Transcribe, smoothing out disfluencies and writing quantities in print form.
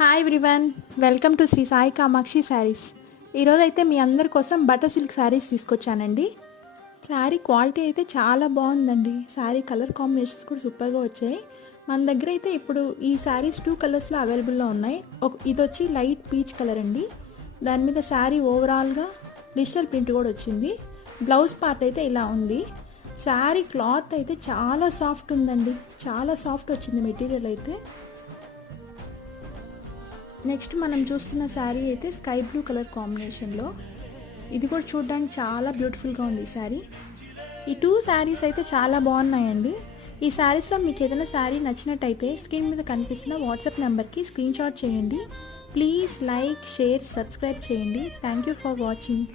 Hi everyone, welcome to Shri Sai Kamakshi Sarees. ఈరోజు అయితే మీ అందరి కోసం బటర్ సిల్క్ శారీస్ తీసుకొచ్చానండి. శారీ క్వాలిటీ అయితే చాలా బాగుందండి. శారీ కలర్ కాంబినేషన్స్ కూడా సూపర్గా వచ్చాయి. మన దగ్గర అయితే ఇప్పుడు ఈ శారీస్ 2 కలర్స్లో అవైలబుల్లో ఉన్నాయి. ఇది వచ్చి లైట్ పీచ్ కలర్ అండి. దాని మీద శారీ ఓవరాల్గా డిజిటల్ ప్రింట్ కూడా వచ్చింది. బ్లౌజ్ పార్ట్ అయితే ఇలా ఉంది. శారీ క్లాత్ అయితే చాలా సాఫ్ట్ ఉందండి, చాలా సాఫ్ట్ వచ్చింది మెటీరియల్ అయితే. నెక్స్ట్ మనం చూస్తున్న శారీ అయితే స్కై బ్లూ కలర్ కాంబినేషన్లో, ఇది కూడా చూడడానికి చాలా బ్యూటిఫుల్గా ఉంది ఈ శారీ. ఈ 2 శారీస్ అయితే చాలా బాగున్నాయండి. ఈ శారీస్లో మీకు ఏదైనా శారీ నచ్చినట్టయితే స్క్రీన్ మీద కనిపిస్తున్న వాట్సాప్ నెంబర్కి స్క్రీన్ షాట్ చేయండి. ప్లీజ్ లైక్, షేర్, సబ్స్క్రైబ్ చేయండి. Thank you for watching.